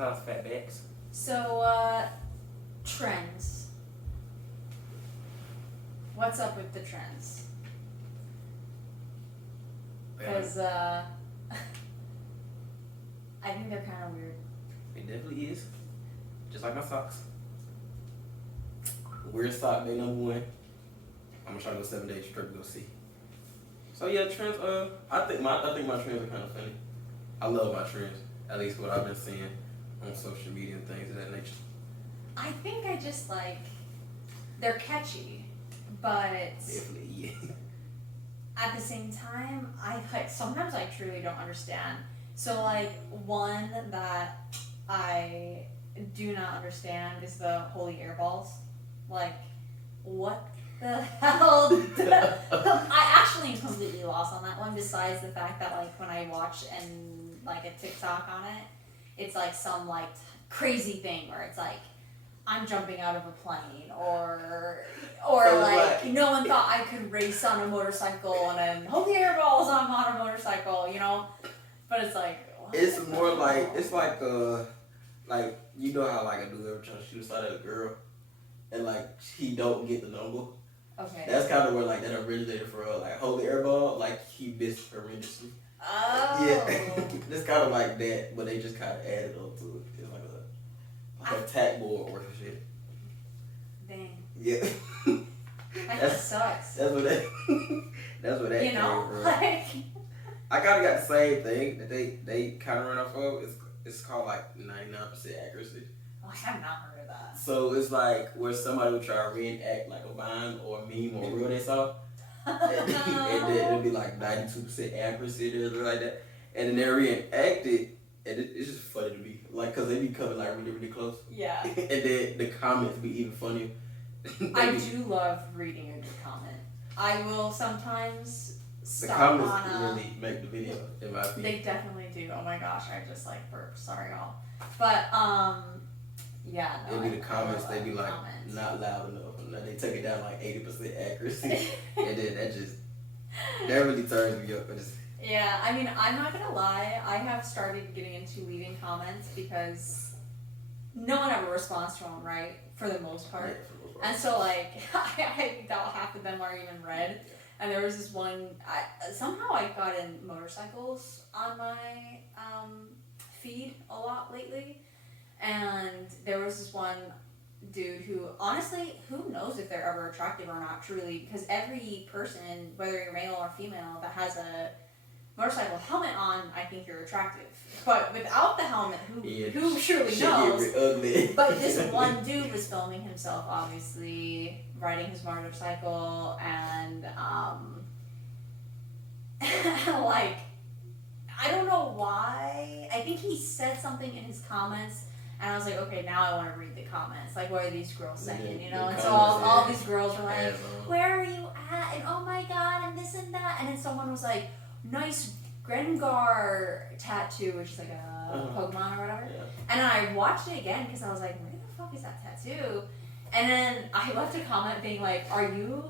sometimes fat backs. So, trends. What's up with the trends? Because, I think they're kind of weird. It definitely is. Just like my socks. Weird sock day number 1. I'm gonna try to go 7 days straight to go see. So yeah, trends. I think my trends are kind of funny. I love my trends. At least what I've been seeing on social media and things of that nature. I think I just like, they're catchy, but Definitely, yeah. at the same time, sometimes I truly don't understand. So like, one that I do not understand is the holy air balls. Like, what the hell? I actually am completely lost on that one, besides the fact that like when I watch and like a TikTok on it, it's like some like crazy thing where it's like I'm jumping out of a plane or So like no one thought I could race on a motorcycle and then holy air balls I'm on a motorcycle, you know? But it's like it's more like like you know how like a dude ever trying to shoot aside at a girl and like he don't get the number. okay. That's kind of where like that originated for her. Like holy air ball, like he missed horrendously. Oh. Yeah, it's kind of like that, but they just kind of added up to it. It's like a tack board or some shit. Dang. Yeah. That sucks. That's what that. That's what that. You know, came from. like. I kind of got the same thing that they kind of run off of. It's called like 99% accuracy. Oh, I have not heard of that. So it's like where somebody would try to reenact like a Vine or a meme or a reel they saw. And then it'll be like 92% accuracy or something like that. And then they reenact it, and it's just funny to me. Like, because they be coming like really, really close. Yeah. And then the comments be even funnier. I do love reading a good comment. I will sometimes The stop comments on a... really make the video, in my opinion. They definitely do. Oh my gosh, I just like burped. Sorry, y'all. But, yeah, no. It'll be the comments, they be like, comments. not loud enough. And then they take it down like 80% accuracy. And then that really turns me up. Yeah, I mean, I'm not gonna lie. I have started getting into leaving comments because no one ever responds to them, right? For the most part. Yeah, for the most part. And so, like, I doubt half of them are even read. And there was this one, somehow I got in motorcycles on my feed a lot lately. And there was this one dude who, honestly, who knows if they're ever attractive or not, truly. Because every person, whether you're male or female, that has a motorcycle helmet on, I think you're attractive. But without the helmet, who surely knows? Get ugly. But this one dude was filming himself, obviously, riding his motorcycle, and like, I don't know why. I think he said something in his comments, and I was like, okay, now I want to read the comments. Like, what are these girls saying, you know? And so all these girls were like, where are you at? And oh my god, and this and that. And then someone was like, nice Grengar tattoo, which is like a Pokemon or whatever. Yeah. And then I watched it again because I was like, where the fuck is that tattoo? And then I left a comment being like, are you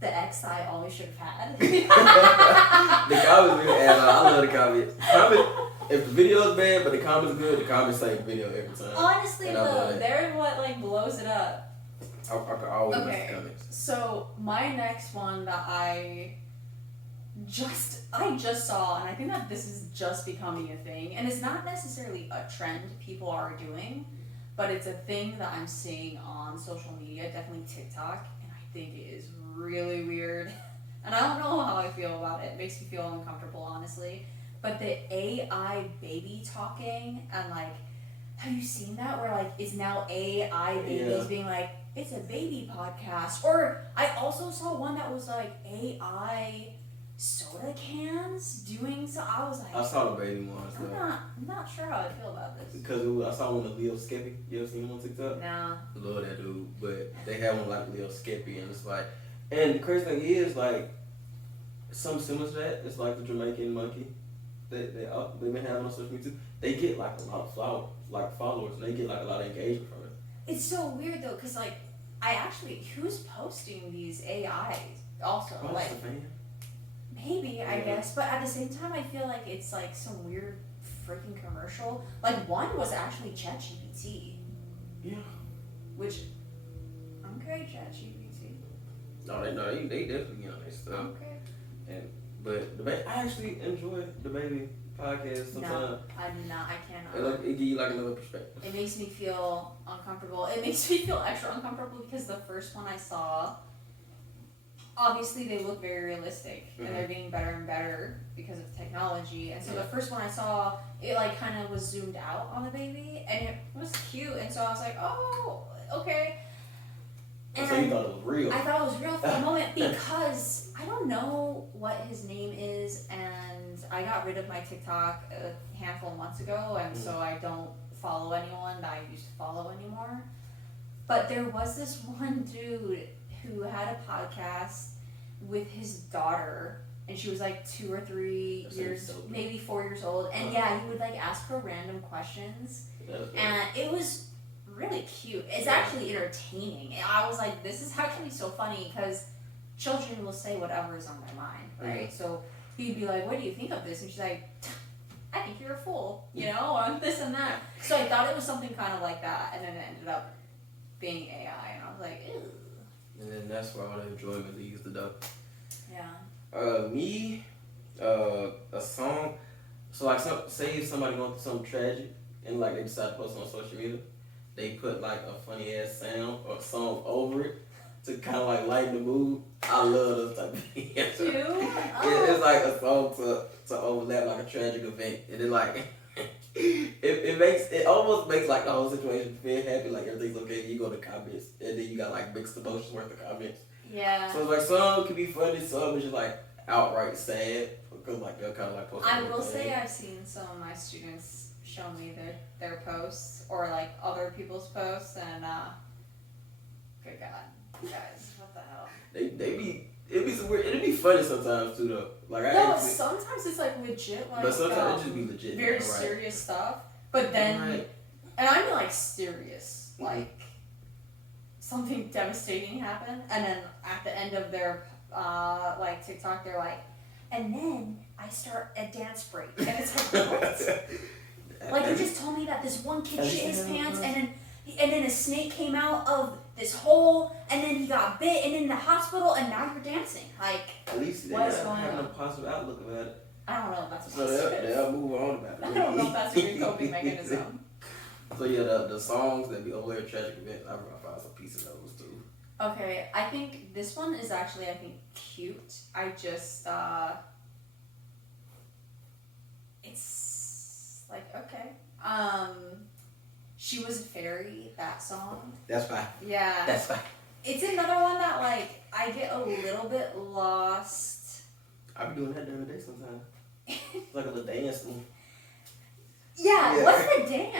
the ex that I always should have had? The comments really add on. I love the comments. If the video is bad, but the comments good, the comments say the video every time. Honestly, and though, they're what like blows it up. I can always make the comments. So my next one that I just saw, and I think that this is just becoming a thing, and it's not necessarily a trend people are doing, but it's a thing that I'm seeing on social media, definitely TikTok, and I think it is really weird. And I don't know how I feel about it. It makes me feel uncomfortable, honestly. But the AI baby talking, and like, have you seen that? Where like, it's now AI babies being like, it's a baby podcast. Or I also saw one that was like AI soda cans doing so. I was like, I saw the baby ones. I'm not sure how I feel about this. Because I saw one of Leo Skeppy. You ever seen him on TikTok? Nah. I love that dude. But they have one like Leo Skeppy, and it's like, and the crazy thing is like, something similar to that. It's like the Jamaican monkey that they've been having on social media too. They get like a lot of followers, and they get like a lot of engagement from it. It's so weird though, cause like who's posting these AIs also? Probably like just a fan. maybe I guess, but at the same time I feel like it's like some weird freaking commercial. Like, one was actually ChatGPT. Yeah. Which, okay, ChatGPT. No, they definitely on their stuff. Okay. But I actually enjoy the baby podcast sometimes. No, I do not. I cannot. It give you like another perspective. It makes me feel uncomfortable. It makes me feel extra uncomfortable because the first one I saw, obviously they look very realistic and they're getting better and better because of technology. And so the first one I saw, it like kind of was zoomed out on the baby and it was cute. And so I was like, oh, okay. And so you thought it was real? I thought it was real for a moment because I don't know what his name is, and I got rid of my TikTok a handful of months ago, and so I don't follow anyone that I used to follow anymore. But there was this one dude who had a podcast with his daughter, and she was like 2 or 3 years, maybe 4 years old, and he would like ask her random questions, and it was really cute. It's actually entertaining. I was like, this is actually so funny because children will say whatever is on their mind, right? So he'd be like, what do you think of this? And she's like, I think you're a fool, you know, or this and that. So I thought it was something kind of like that, and then it ended up being AI, and I was like, ew. And then that's where all the enjoyment leaves the door. Yeah. A song. So like, say if somebody going through something tragic and like they decide to post it on social media, they put like a funny ass sound or song over it to kind of like lighten the mood. I love those type of videos. It's like a song to overlap like a tragic event, and then like it almost makes like the whole situation feel happy, like everything's okay. You go to comments, and then you got like mixed emotions worth of comments. Yeah. So it's like some could be funny, some is just like outright sad because like they'll kind of like post. I will say I've seen some of my students show me their posts or like other people's posts, and good God, guys, what the hell? It'd be some weird. It'd be funny sometimes too though. Like sometimes it's like legit, like but sometimes it just be legit. Very serious stuff. But then, and I mean like serious, like something devastating happened, and then at the end of their like TikTok, they're like, and then I start a dance break, and it's like what? Like you just told me that this one kid shit his pants, and then a snake came out of this hole, and then he got bit, and in the hospital, and now you're dancing. Like, at least they're not having a positive outlook about it. I don't know if that's so they'll move on about it. I don't know if that's a good coping mechanism. So yeah, the songs that be over tragic events, I find some piece of those too. Okay, I think this one is actually cute. I just it's like okay. She Was a Fairy, that song. That's fine. Yeah. That's fine. It's another one that like I get a little bit lost. I be doing that during the day sometimes. It's like a little dance move. Yeah, what's the dance?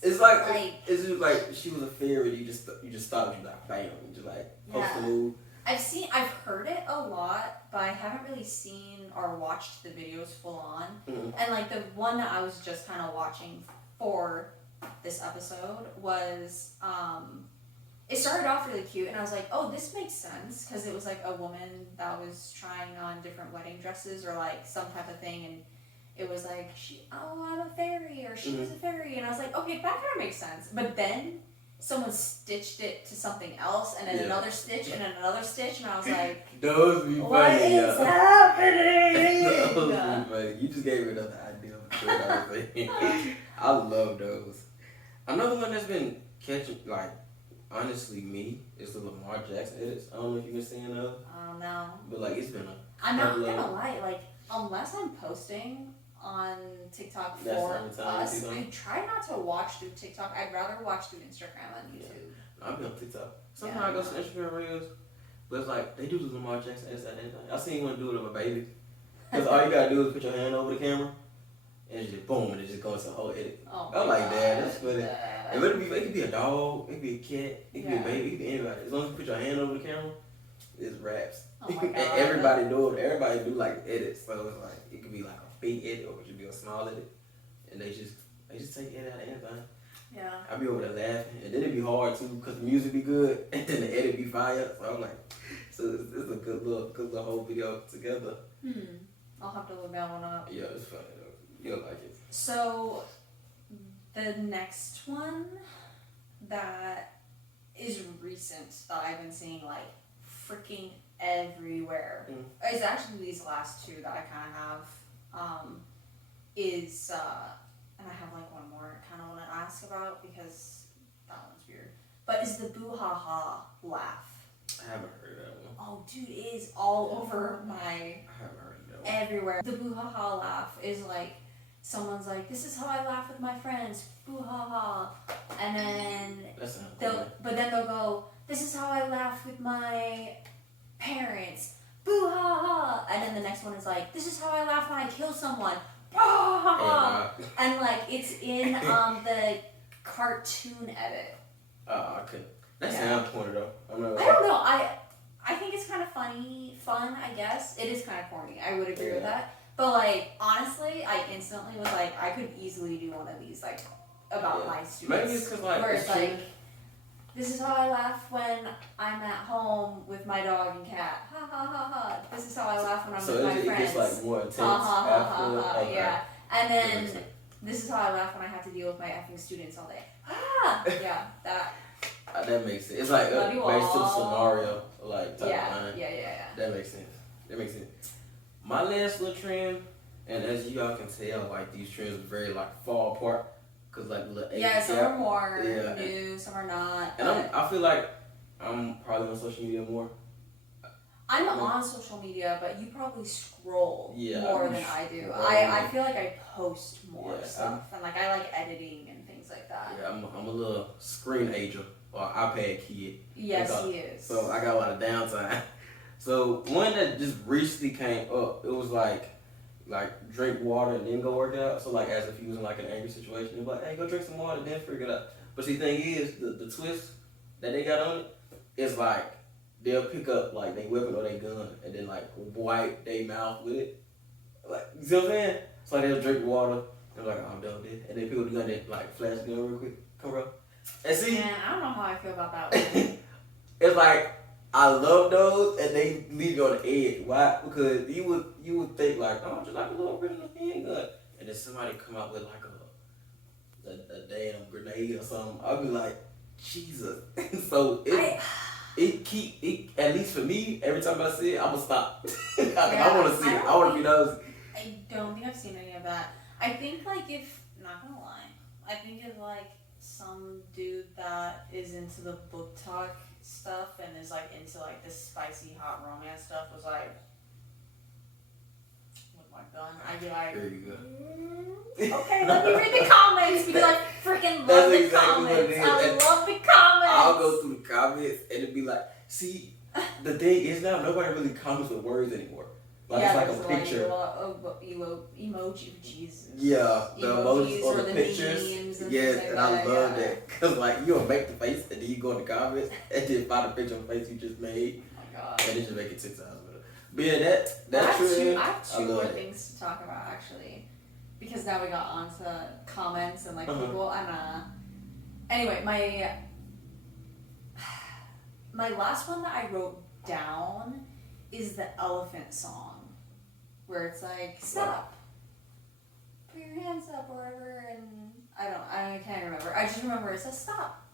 It's like it's just like She Was a Fairy. You just stop. You like bam. You just like post the move. I've heard it a lot, but I haven't really seen or watched the videos full on. Mm-hmm. And like the one that I was just kind of watching for this episode was it started off really cute, and I was like, oh, this makes sense, because it was like a woman that was trying on different wedding dresses or like some type of thing, and it was like I'm a fairy, or she was a fairy, and I was like, okay, that kind of makes sense. But then someone stitched it to something else, and then another stitch, and then another stitch, and I was like, those be funny. What is happening? Those be funny. You just gave me another idea. I love those. Another one that's been catching, like, honestly, me, is the Lamar Jackson edits. I don't know if you've been seeing those. I don't know. But, like, it's been I'm not gonna lie, like, unless I'm posting on TikTok for us, I try not to watch through TikTok. I'd rather watch through Instagram and YouTube. I'll be on TikTok. Sometimes I go to Instagram Reels, but it's like, they do the Lamar Jackson edits at that time. I seen one do it of a baby. Because all you gotta do is put your hand over the camera, and it's just boom, and it just goes to the whole edit. I'm like, Dad, that's funny. It could be a dog, it could be a cat, it could be a baby, it could be anybody. As long as you put your hand over the camera, it's raps. Oh my God. And everybody do it. Everybody do like edits. So it's like, it could be like a big edit or it could be a small edit. And they just take edit out of anything. Yeah. I be over there laughing. And then it be hard too, because the music be good and then the edit be fire. So I'm like, so it's a good little whole video together. I'll have to look that one up. Yeah, it's funny though. You'll like it. So the next one that is recent that I've been seeing like freaking everywhere is actually these last two that I kind of have. Is and I have like one more I kind of want to ask about because that one's weird. But is the boo ha ha laugh? I haven't heard that one. Oh, dude, it is all over my I haven't heard that one. everywhere. The boo ha ha laugh is like someone's like, "This is how I laugh with my friends, boo ha ha," and then then they'll go, "This is how I laugh with my parents, boo ha ha," and then the next one is like, "This is how I laugh when I kill someone, boo ha ha," and like it's in the cartoon edit. I couldn't. That sounds corny though. I don't know. I think it's kind of fun. I guess it is kind of corny. I would agree with that. But like honestly, I instantly was like, I could easily do one of these like about my students. Maybe it's because like where it's like, this is how I laugh when I'm at home with my dog and cat. Ha ha ha ha. This is how I laugh when I'm with my friends. So it gets like more intense after. Yeah. And then this is how I laugh when I have to deal with my effing students all day. Ah. Yeah. That. That makes sense. It's like based to the scenario, like type of line. Yeah. That makes sense. My last little trend, and as you all can tell, like these trends very like fall apart, cause like little some are more new, some are not. And I feel like I'm probably on social media more. I'm on social media, but you probably scroll more than I do. Right. I feel like I post more stuff, and like I like editing and things like that. Yeah, I'm a little screen ager or iPad kid. Yes, he is. So I got a lot of downtime. So one that just recently came up, it was like drink water and then go work out. So like as if you was in like an angry situation, you're like, hey, go drink some water, then figure it out. But see, the thing is, the twist that they got on it is like they'll pick up like they weapon or they gun and then like wipe their mouth with it. Like, you see what I'm saying? So like they'll drink water and like, oh, I'm done with it. And then pick up the gun and like flash the gun real quick. Come bro. And see, man, I don't know how I feel about that one. It's like I love those, and they leave you on the edge. Why? Because you would think like, oh, just like a little original handgun, and then somebody come out with like a damn grenade or something. I'll be like, Jesus. So it at least for me, every time I see it, I'ma stop. I want to see it. I want to be those. I don't think I've seen any of that. I think like if not gonna lie, I think if like some dude that is into the book talk stuff and is like into like this spicy hot romance stuff was like with my gun, I'd be like, there you go. Okay, let me read the comments because I freaking love the comments. I love the comments. I'll go through the comments and it'd be like, see, the thing is now nobody really comments with words anymore. Like it's like a picture. Emoji, Jesus. Yeah, the emojis or the the pictures. And yes, like and I love that. Cause like you'll make the face and then you go in the comments and then find a picture of the face you just made. Oh my god. And then just make it 6 hours better. But yeah, that's true. I have two more things to talk about actually. Because now we got onto comments and like people. Anyway, my last one that I wrote down is the elephant song. Where it's like, stop, put your hands up or whatever, and I can't remember. I just remember it says stop.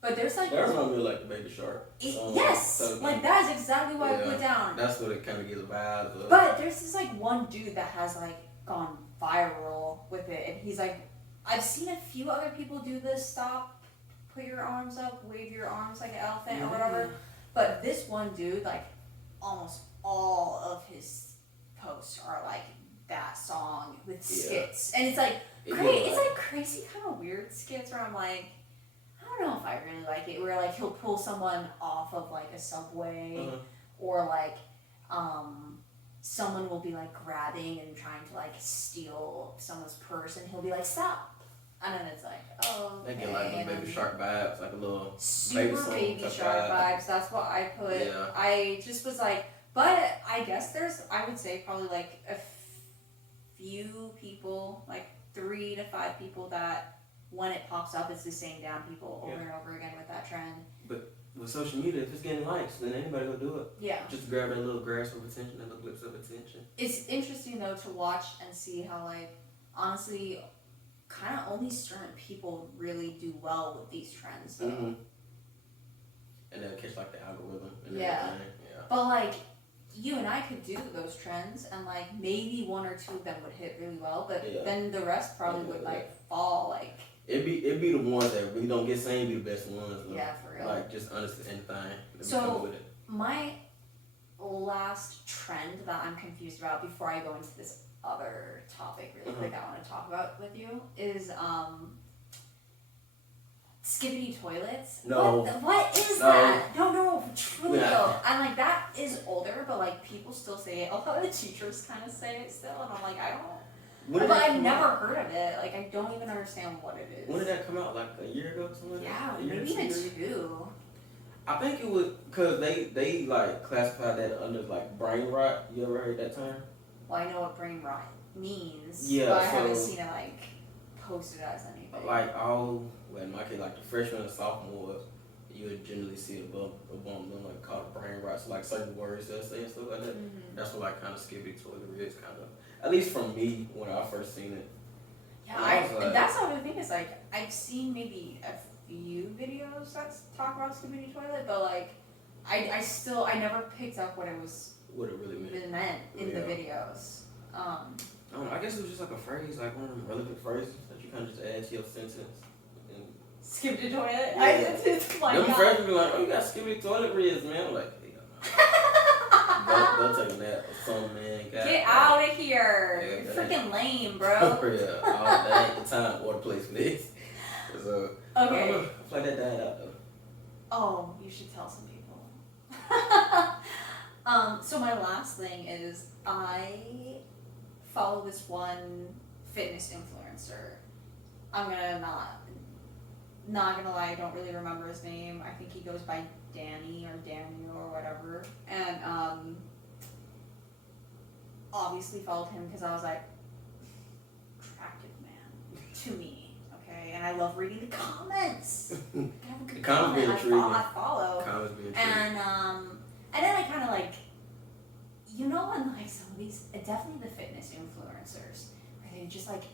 But there's like... That reminds me of like the Baby Shark. Yes! Like that is exactly what I put down. That's what it kind of gives a vibe of. But there's this like one dude that has like gone viral with it, and he's like, I've seen a few other people do this, stop, put your arms up, wave your arms like an elephant or whatever. But this one dude, like almost all of his posts are like that song with skits, and it's like it's like crazy kind of weird skits where I'm like, I don't know if I really like it. Where like he'll pull someone off of like a subway, or like someone will be like grabbing and trying to like steal someone's purse, and he'll be like stop, and then it's like they get like the Baby Shark vibes, like a little super Baby Shark vibes. That's what I put. Yeah. I just was like. But I guess there's, I would say probably like a few people, like 3 to 5 people that when it pops up, it's the same damn people over and over again with that trend. But with social media, if it's getting likes, then anybody will do it. Yeah. Just grab that little grasp of attention, that little glimpse of attention. It's interesting though to watch and see how like, honestly, kind of only certain people really do well with these trends, though. Mm-hmm. And they'll catch like the algorithm and Yeah. everything. Yeah. But like, you and I could do those trends, and like maybe one or two of them would hit really well, but then the rest probably would like fall. Like it'd be the ones that really don't get seen be the best ones. Though. Yeah, for real. Like just understand anything. So with it. my last trend that I'm confused about before I go into this other topic really quick I want to talk about with you is skibbity toilets. No. What is that? No, truly though. And like that is older, but like people still say it. A lot of the teachers kind of say it still, and I'm like, I don't. But I've never heard of it. Like I don't even understand what it is. When did that come out? Like a year ago, something? Yeah, maybe even 2. I think it was because they like classified that under like brain rot. You ever heard that term? Well, I know what brain rot means, yeah, but I haven't seen it like posted as anything. Like in my case, like the freshman and sophomore, you would generally see a bump them like called brain rot. So like certain words they'll say and stuff like that. Mm-hmm. That's what like kind of skibbity toilet is kind of. At least from me when I first seen it. Yeah, that's the other thing is like I've seen maybe a few videos that talk about skibbity toilet, but like I never picked up what it really meant in the videos. I guess it was just like a phrase, like one of them relevant phrases that you kind of just add to your sentence. Skibbity toilet? Yeah. It's like them phrases be like, oh, you got skibbity toilet riz, man. I'm like, they'll take that or some man. Get out of here. You're freaking lame, bro. That ain't the time or the place for this. So, okay. I feel like that died out though. Oh, you should tell some people. So my last thing is I follow this one fitness influencer. I'm gonna not gonna lie, I don't really remember his name. I think he goes by Danny or whatever. And obviously followed him because I was like, attractive man to me, okay? And I love reading the comments. The comments being I follow. Comments being and then I kind of like, you know, when like some of these, definitely the fitness influencers, where they just like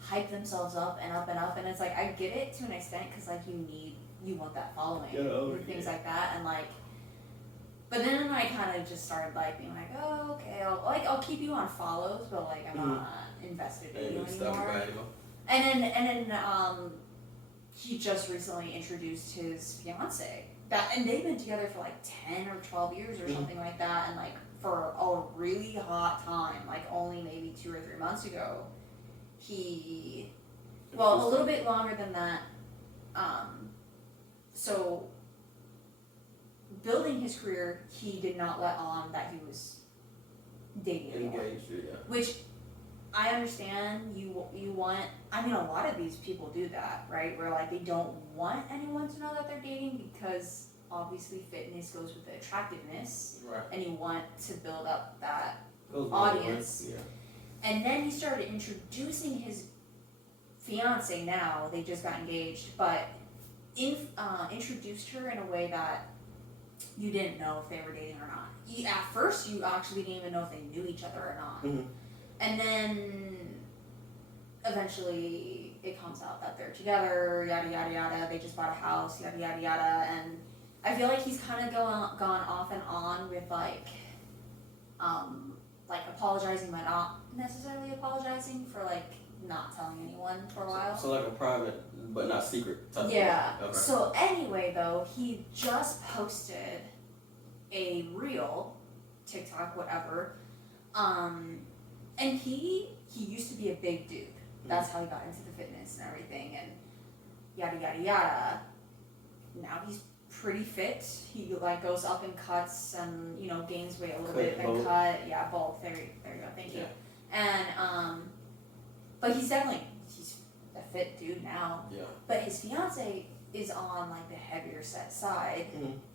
hype themselves up and up and up, and it's like I get it to an extent because like you want that following and things like that, and like, but then I kind of just started like being like, oh okay, I'll keep you on follows, but like I'm not invested in you anymore. And then he just recently introduced his fiance. And they've been together for like 10 or 12 years or something like that, and like for a really hot time, like only maybe 2 or 3 months ago, a little bit longer than that. So building his career, he did not let on that he was dating anyone. Which I understand you want, I mean, a lot of these people do that, right? Where like they don't want anyone to know that they're dating because obviously fitness goes with the attractiveness, right? And you want to build up that audience. Yeah. And then he started introducing his fiance. Now they just got engaged, but introduced her in a way that you didn't know if they were dating or not. At first, you actually didn't even know if they knew each other or not. Mm-hmm. And then eventually it comes out that they're together, yada yada yada. They just bought a house, yada yada yada. And I feel like he's kind of gone off and on with like apologizing but not necessarily apologizing for like not telling anyone for a while. So like a private but not secret type. Yeah. Okay. So anyway, though, he just posted a reel, TikTok, whatever. And he used to be a big dude. That's how he got into the fitness and everything, and yada yada yada. Now he's pretty fit. He like goes up in cuts and gains weight a little bit, then cut. Yeah, bulk. There you go. Thank you. And but he's a fit dude now. Yeah. But his fiance is on like the heavier set side,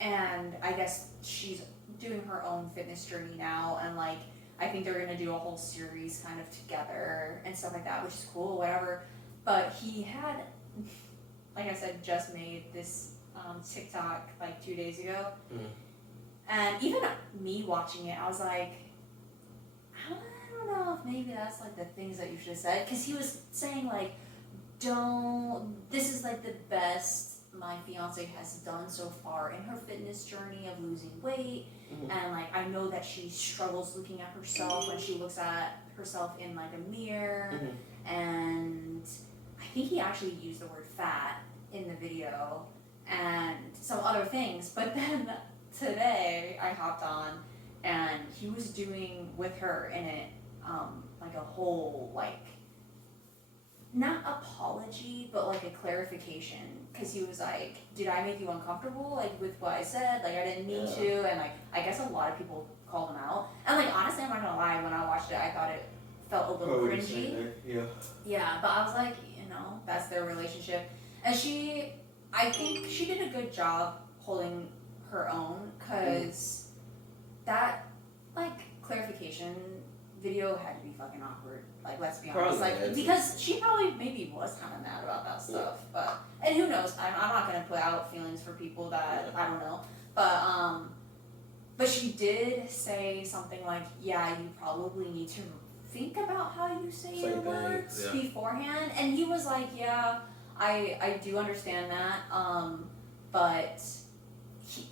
and I guess she's doing her own fitness journey now, and like I think they're gonna do a whole series kind of together and stuff like that, which is cool, whatever. But he had, like I said, just made this TikTok like 2 days ago, and even me watching it, I was like, I don't know if maybe that's like the things that you should have said, because he was saying like, don't. This is like the best my fiance has done so far in her fitness journey of losing weight. And like I know that she struggles looking at herself when she looks at herself in like a mirror. And I think he actually used the word fat in the video and some other things. But then today I hopped on and he was doing with her in it like a whole like not apology but like a clarification, because he was like, did I make you uncomfortable like with what I said? Like I didn't mean to. And like I guess a lot of people called him out, and like honestly I'm not gonna lie, when I watched it I thought it felt a little cringy. Yeah, but I was like, you know, that's their relationship. And I think she did a good job holding her own, because that like clarification video had to be fucking awkward. Like let's be honest, like because she probably maybe was kind of mad about that stuff. But and who knows? I'm not gonna put out feelings for people that I don't know. But she did say something like, yeah, you probably need to think about how you say your words beforehand. And he was like, yeah, I do understand that. But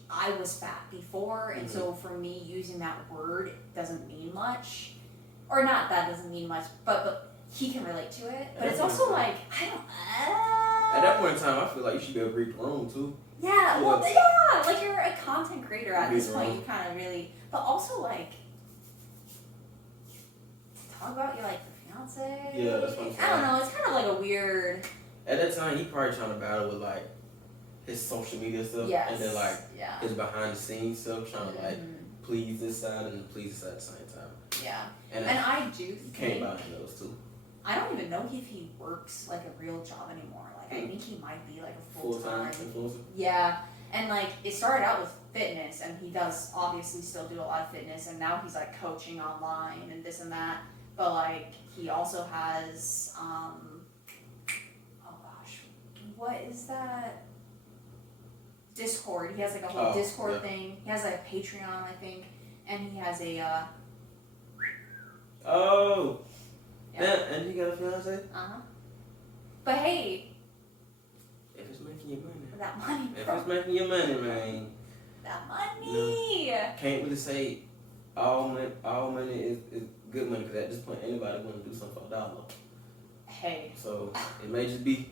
I was fat before, and so for me using that word doesn't mean much. Or not that doesn't mean much, but he can relate to it. But it's also like, I don't at that point in time, I feel like you should be able to read the room too. Yeah, well, yeah, like you're a content creator at this point, you kind of really, but also like, talk about your like fiance. Yeah, that's what I'm saying. I don't know, it's kind of like a weird. At that time, he probably trying to battle with like his social media stuff, and then like his behind the scenes stuff, trying to like please this side and please this side at the same time. Yeah, and I do think came out in those two. I don't even know if he works like a real job anymore. Like I think he might be like a full-time influencer. Yeah, and like it started out with fitness, and he does obviously still do a lot of fitness, and now he's like coaching online and this and that. But like he also has oh gosh, what is that? Discord. He has like a whole Discord thing. He has like a Patreon, I think, and he has a and he got a fiance? But hey, if it's making you money. That money, if it's making you money, man. That money. Can't really say all money is good money, because at this point anybody want to do something for $1. Hey. So it may just be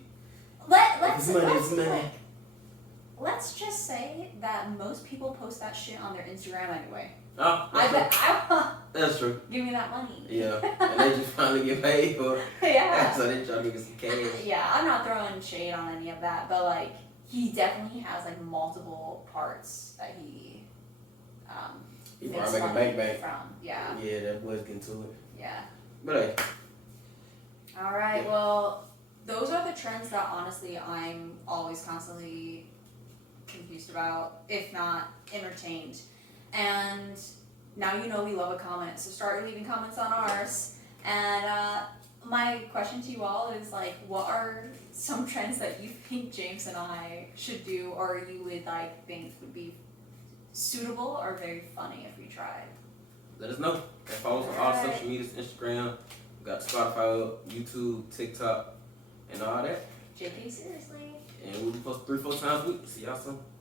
let's just say that most people post that shit on their Instagram anyway. Oh, that's true. Give me that money. Yeah, and they just finally get paid for it. Yeah. So they try to get some cash. Yeah, I'm not throwing shade on any of that, but like he definitely has like multiple parts that he probably make a bank from. Yeah. Yeah, that boy's getting to it. Yeah. But hey. All right. Well, those are the trends that honestly I'm always constantly confused about, if not entertained. And now you know we love a comment, so start leaving comments on ours. And my question to you all is like, what are some trends that you think James and I should do, or you would like think would be suitable or very funny if we tried? Let us know. And follow us on all social medias, Instagram, we got Spotify, YouTube, TikTok, and all that. JK, seriously. And we'll be posting 3-4 times a week. See y'all soon.